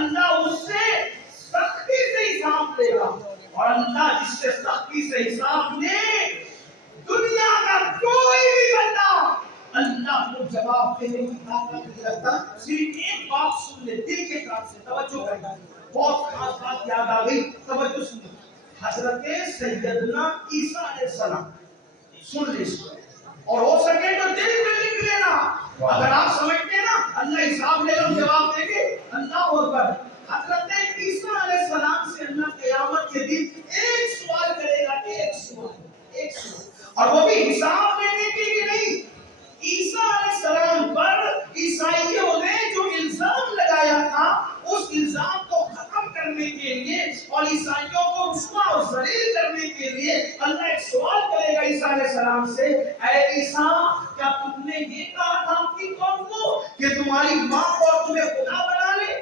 اللہ اس سے سختی سے حساب لے گا، اور اللہ جس سے سختی سے حساب لے، دنیا کا کوئی بھی بندہ اللہ کو جواب دینے کی طاقت نہیں رکھتا۔ صرف ایک بات سن لے، دل کے کان سے توجہ کرنا، بہت خاص بات یاد آ گئی، توجہ سن لے۔ حضرت سیدنا عیسیٰ علیہ السلام، سن لے اس کو، اور ہو سکے تو دل میں لکھ لینا۔ اگر آپ سمجھتے ہیں نا اللہ حساب لے گا جواب دیں گے، اللہ اکبر۔ حضرت عیسیٰ علیہ السلام سے اللہ قیامت کے دن ایک سوال کرے گا، ایک سوال، اور وہ بھی حساب لینے کے لیے نہیں۔ عیسیٰ علیہ السلام پر عیسائیوں نے جو الزام لگایا تھا، اس الزام کو ختم کرنے کے لیے اور عیسائیوں کو رسوا اور ذلیل کرنے کے لیے اللہ ایک سوال کرے گا عیسیٰ علیہ السلام سے، اے عیسیٰ، کیا تم نے یہ کہا تھا اپنی قوم کو کہ تمہاری ماں اور تمہیں خدا بنا لے؟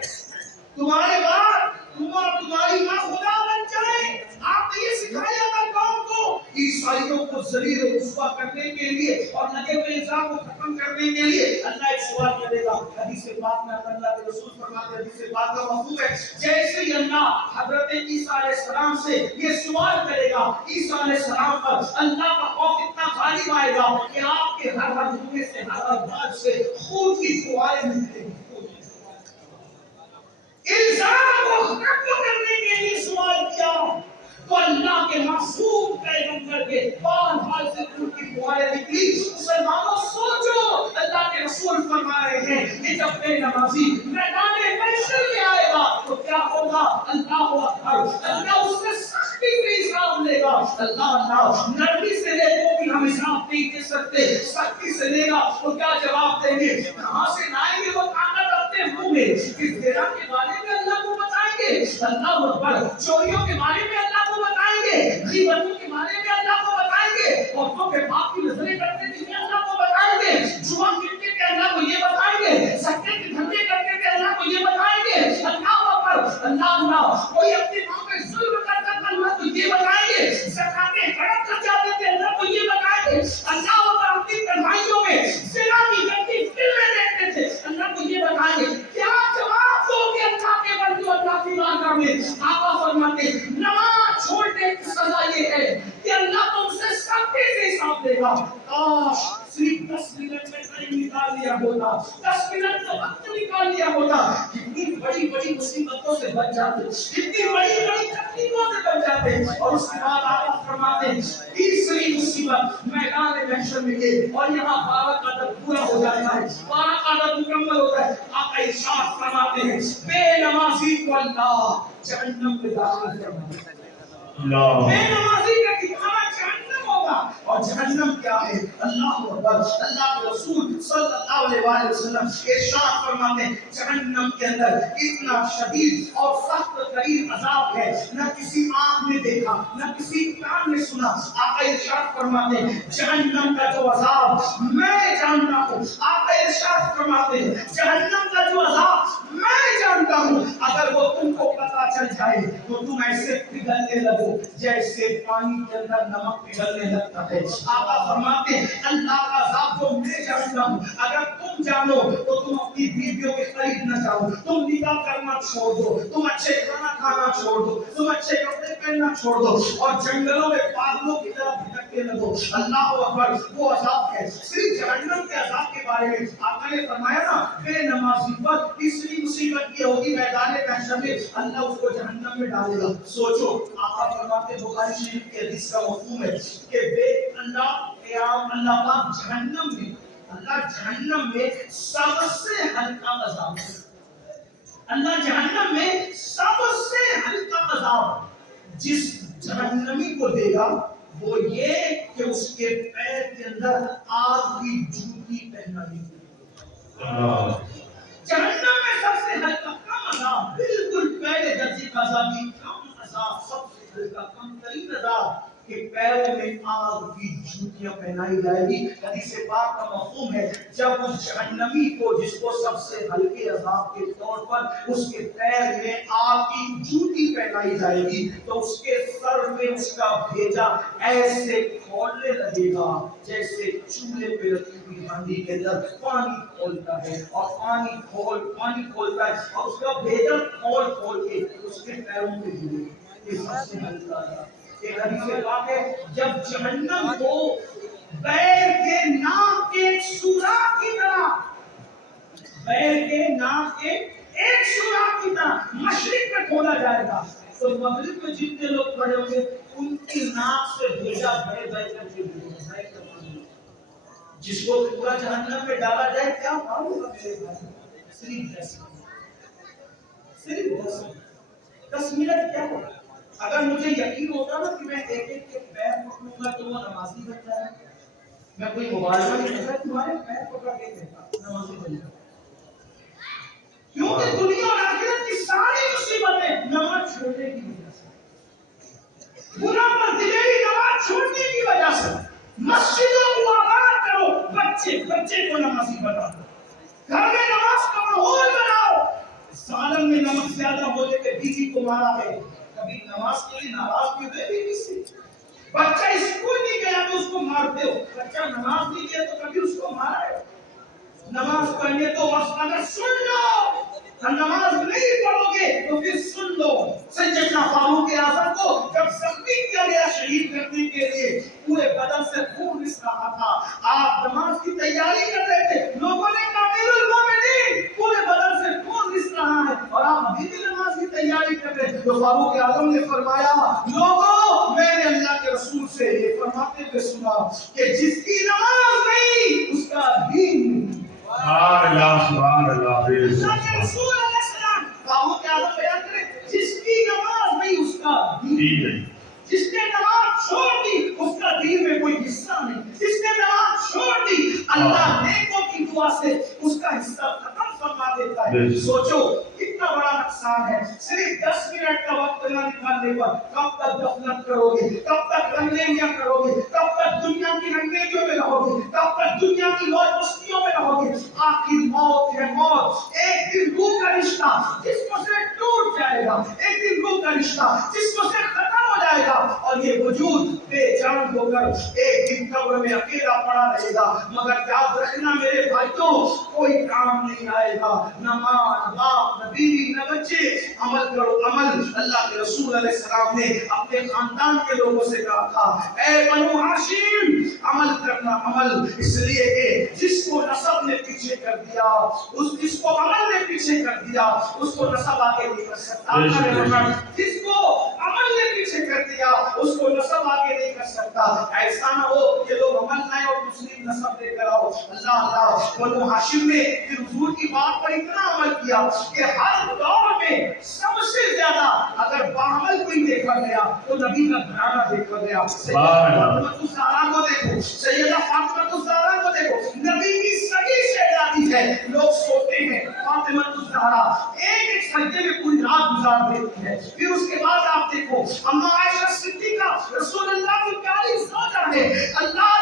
تمہارے بعد تم اور تمہاری ماں خدا بن جائے؟ آپ نے یہ سکھایا تھا قوم کو۔ عیسائیوں کو ذلیل و رسوا کرنے کے لیے اور لگے ہوئے الزام کو ختم کرنے کے لیے اللہ ایک سوال کرے گا۔ حدیث پاک میں اللہ کے رسول فرماتے ہیں، حدیث پاک کا مفہوم ہے، جیسے ہی اللہ حضرت عیسیٰ علیہ السلام سے یہ سوال کرے گا، عیسیٰ علیہ السلام پر اللہ کا خوف اتنا غالب آئے گا کہ آپ کے ہر جملے سے، ہر بات سے خون کی فواریں نکلیں گی۔ الزام کو ختم کرنے کے لیے سوال کیا تو اللہ کے معصوم پیغمبر کے بال بال سے خون کی فواریں نکلی۔ مسلمانوں سوچو، اللہ کے رسول فرما رہے ہیں کہ جب بے نمازی میدان محشر میں آئے گا تو کیا ہوگا؟ اللہ اکبر، اللہ اس سے سختی سے حساب لے گا۔ اللہ نرمی سے لے تو بھی ہم حساب نہیں دے سکتے، سختی سے لے گا تو کیا جواب دیں گے؟ کہاں سے لائیں گے وہ طاقت اپنے منہ میں؟ کس زنا کے بارے میں اللہ کو بتائیں گے، اللہ اکبر، چوریوں کے بارے میں اللہ کو بتائیں گے، غیبتوں کے بارے میں اللہ کو بتائیں گے، عورتوں کے پاپ کی نظریں کرتے تھے اللہ کو بتائیں گے، جوا کھیلتے تھے اللہ کو یہ بتائیں گے، سکے کے دھندے کرتے تھے اللہ کو یہ بتائیں گے، اللہ اکبر، اللہ کوئی اپنی ماں پہ ظلم کرتا تھا اللہ کو یہ بتائیں گے، زکاتیں حرام کر جاتے تھے اللہ کو یہ بتائیں گے، اللہ اکبر، اپنی تنہائیوں میں زنا کی گندی فلمیں دیکھتے تھے اللہ کو یہ بتائیں گے۔ کیا جواب دو گے اللہ کے بندوں، اللہ کی بارگاہ میں؟ آقا فرماتے ہیں نماز چھوڑنے کی سزا یہ ہے کہ اللہ تم سے سختی سے حساب لے گا۔ کاش صرف 10 منٹ میں ٹائم نکال لیا ہوتا، 10 منٹ کا وقت نکال لیا ہوتا، کتنی بڑی بڑی مصیبتوں سے بچ جاتے، کتنی بڑی بڑی تکلیفوں سے بچ جاتے۔ اور اس کے بعد آقا فرماتے ہیں تیسری مصیبت میدان محشر میں یہ، اور یہاں 12 کا عدد پورا ہو جاتا ہے، 12 کا عدد مکمل ہوتا ہے۔ آقا ارشاد فرماتے ہیں بے نمازی کو اللہ جہنم میں داخل کرنا۔ بے نمازی کا ٹھکانہ جہنم ہوگا، اور جہنم کیا ہے؟ اللہ اکبر، اللہ کے رسول صلی اللہ علیہ وسلم ارشاد فرماتے ہیں جہنم کے اندر اتنا شدید اور سخت ترین عذاب ہے، نہ کسی آنکھ نے دیکھا، نہ کسی کان نے سنا۔ آقا ارشاد فرماتے ہیں جہنم کا جو عذاب میں جانتا ہوں، آقا ارشاد فرماتے ہیں جہنم کا جو عذاب میں جانتا ہوں، اگر وہ تم کو پتہ چل جائے تو تم ایسے پگھلنے لگو جیسے پانی کے اندر نمک پگھلنے لگتا ہے۔ آقا فرماتے ہیں اللہ کا عذاب جو میں جانتا ہوں، اگر تم جانو تو تم اپنی بیویوں کے قریب نہ جاؤ، تم نکاح کرنا چھوڑ دو، تم اچھے کھانا کھانا چھوڑ دو، تم اچھے کپڑے پہننا چھوڑ دو، اور جنگلوں میں پاگلوں کی طرح بھٹکنے لگو۔ اللہ اکبر، وہ عذاب ہے۔ صرف جہنم کے عذاب کے بارے میں آقا نے فرمایا نا بے نمازی پر تیسری مصیبت یہ ہوگی میدان محشر میں اللہ اس کو جہنم میں ڈالے گا۔ سوچو، آقا فرماتے ہیں بخاری شریف کی حدیث کا مفہوم ہے کہ بے اللہ پاک جہنم میں سب سے ہلکا عذاب ہے۔ اللہ جہنم میں سب سے ہلکا عذاب جس جہنمی کو دے گا وہ یہ کہ اس کے پیر کے اندر آگ کی جوتی پہنائی ہوگی۔ جہنم میں سب سے ہلکا کم عذاب، بالکل پہلے درجے کا عذاب، کم عذاب، سب سے ہلکا کم ترین عذاب کہ پیروں میں آگ کی جوتیاں پہنائی جائے گی. حدیث پاک کا مفہوم ہے جب اس جہنمی کو جس کو سب سے ہلکے عذاب کے طور پر اس کے پیر میں آگ کی جوتی پہنائی جائے گی تو اس کے سر میں اس کا بھیجا ایسے کھولنے لگے گا جیسے چولہے پہ رکھی ہوئی ہانڈی کے اندر پانی کھولتا ہے اور پانی کھولتا ہے اور اس کا بھیجا کھول کے اس کے پیروں پہ گرے گا. یہ سب سے ہلکا تھا. ایک حدیث پاک ہے جب جہنم کو بیل کے ناک کے ایک سوراخ کی طرح ایک سوراخ کی طرح مشرق میں کھولا جائے گا تو مغرب میں جتنے لوگ کھڑے ہوں گے ان کی ناک سے بھیجا بہے کر کے جس کو پورا جہنم میں ڈالا جائے کیا معلوم ہے صرف 10 منٹ کیا ہوگا. اگر مجھے یقین ہوتا نا کہ میں ایک ایک کے پیر پکڑوں گا تو وہ نمازی بنتا ہے. میں کوئی مبالغہ نہیں کرتا تمہارے پیر پکڑ کے دیکھا نمازی بنتا ہے. کیونکہ دنیا اور آخرت کی ساری مصیبتیں نماز چھوڑنے کی وجہ سے گناہ پر دلیری نماز چھوڑنے کی وجہ سے. مسجدوں کو آباد کرو بچے کو نمازی بناؤ گھر میں نماز کا ماحول بناؤ. سالن میں نمک زیادہ ہونے پہ بیوی کو مارا ہے کبھی نماز کے لیے ناراض بھی ہوئے بیوی سے. بچہ اسکول نہیں گیا تو اس کو مارتے ہو. بچہ نماز نہیں گیا تو کبھی اس کو مارا ہے. نماز پڑھنے تو وقت اگر سن لو نماز نہیں پڑھو گے تو پھر سن لو. سیدنا فاروق اعظم کو جب زخمی کیا گیا شہید کرنے کے لیے پورے بدن سے خون رس رہا تھا. آپ نماز کی تیاری کر رہے تھے لوگوں نے کہا امیر المومنین پورے بدن سے خون رس رہا ہے اور آپ ابھی بھی نماز کی تیاری کر رہے ہیں. تو فاروق اعظم نے فرمایا لوگوں میں نے اللہ کے رسول سے یہ فرماتے ہوئے سنا کہ جس کی نماز نہیں اس کا دین نہیں. سبحان اللہ رسول علیہ السلام فاروق اعظم بیان کرے جس کی نماز نہیں اس کا دین نہیں. جس نے نماز چھوڑ دی اس کا دین میں کوئی حصہ نہیں. جس نے نماز چھوڑ دی اللہ نیکوں کی دعا سے اس کا حصہ ختم فرما دیتا ہے. سوچو کتنا بڑا نقصان ہے. صرف 10 منٹ کا وقت نہ نکالنے پر کب تک غفلت کرو گے, کب تک رنگینیاں کرو گے, کب تک دنیا کی رنگینیوں میں رہو گے, کب تک دنیا کی موج مستیوں میں رہو گے. آخر موت ہے موت. ایک دن روح کا رشتہ جسم سے ٹوٹ جائے گا. ایک دن روح کا رشتہ جسم سے ختم ہو جائے گا اور یہ وجود بے جان ہو کر ایک دن قبر میں اکیلا پڑا رہے گا. مگر یاد رکھنا میرے بھائیوں کوئی کام نہیں آئے گا. نہ ماں نہ باپ نہ بیوی نہ بچے. عمل کرو عمل. اللہ کے رسول علیہ السلام نے اپنے خاندان کے لوگوں سے کہا تھا اے بنو ہاشم عمل کرنا عمل. اس لیے کہ جس کو نسب نے پیچھے کر دیا جس کو عمل نے پیچھے کر دیا اس کو نسب آگے نہیں کر سکتا. جس کو عمل نے پیچھے کر دیا اس کو نسب آگے نہیں کر سکتا. ایسا نہ ہو کہ لوگ عمل لائے اور دوسری نسب لے کر آؤ. اللہ بنو ہاشم نے پھر حضور کی بات پر اتنا عمل کیا کہ ہر دور میں سب سے زیادہ اگر باعمل کوئی دیکھا گیا تو نبی کا گھرانہ دیکھا گیا. فاطمہ الزہرا کو دیکھو, سیدہ فاطمہ الزہرا کو دیکھو, نبی کی سگی شہزادی ہے. لوگ سوتے ہیں فاطمہ الزہرا ایک سجدے میں پوری رات گزار دیتی ہے. پھر اس کے بعد آپ دیکھو اما عائشہ صدیقہ رسول اللہ کی پیاری زوجہ ہے. اللہ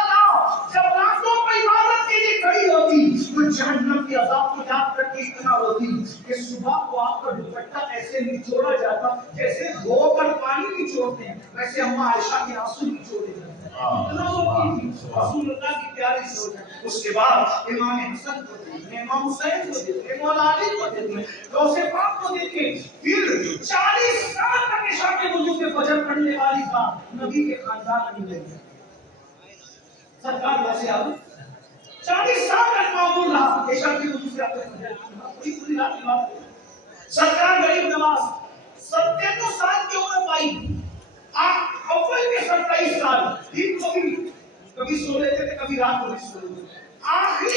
جب راتوں کو عبادت کے لیے کھڑی ہوتی تو جہنم کے عذاب کو یاد کر کے اتنا روتی کہ صبح کو آپ کا دوپٹہ ایسے نچوڑا جاتا جیسے دھو کر پانی نچوڑتے ہیں ویسے اما عائشہ کے آنسو نچوڑے جاتے ہیں. اتنا روتی تھی رسول اللہ کی پیاری زوجہ. اس کے بعد امام حسن کو دیکھیں, امام حسین کو دیکھیں, مولا علی کو دیکھیں, غوث پاک کو دیکھیں. پھر 40 سال تک عشاء کے وضو سے فجر پڑھنے والی بات نبی کے خاندان میں نہیں. سرکار ویسے آپ 40 سال تک معمول رہا عشاء کی وضو سے آپ نے پوری رات کی بات. سرکار غریب نواز 77 سال کی عمر پائی. آپ اول کے 27 سال دن کبھی سو لیتے تھے کبھی رات کو بھی سو لیتے تھے. آخری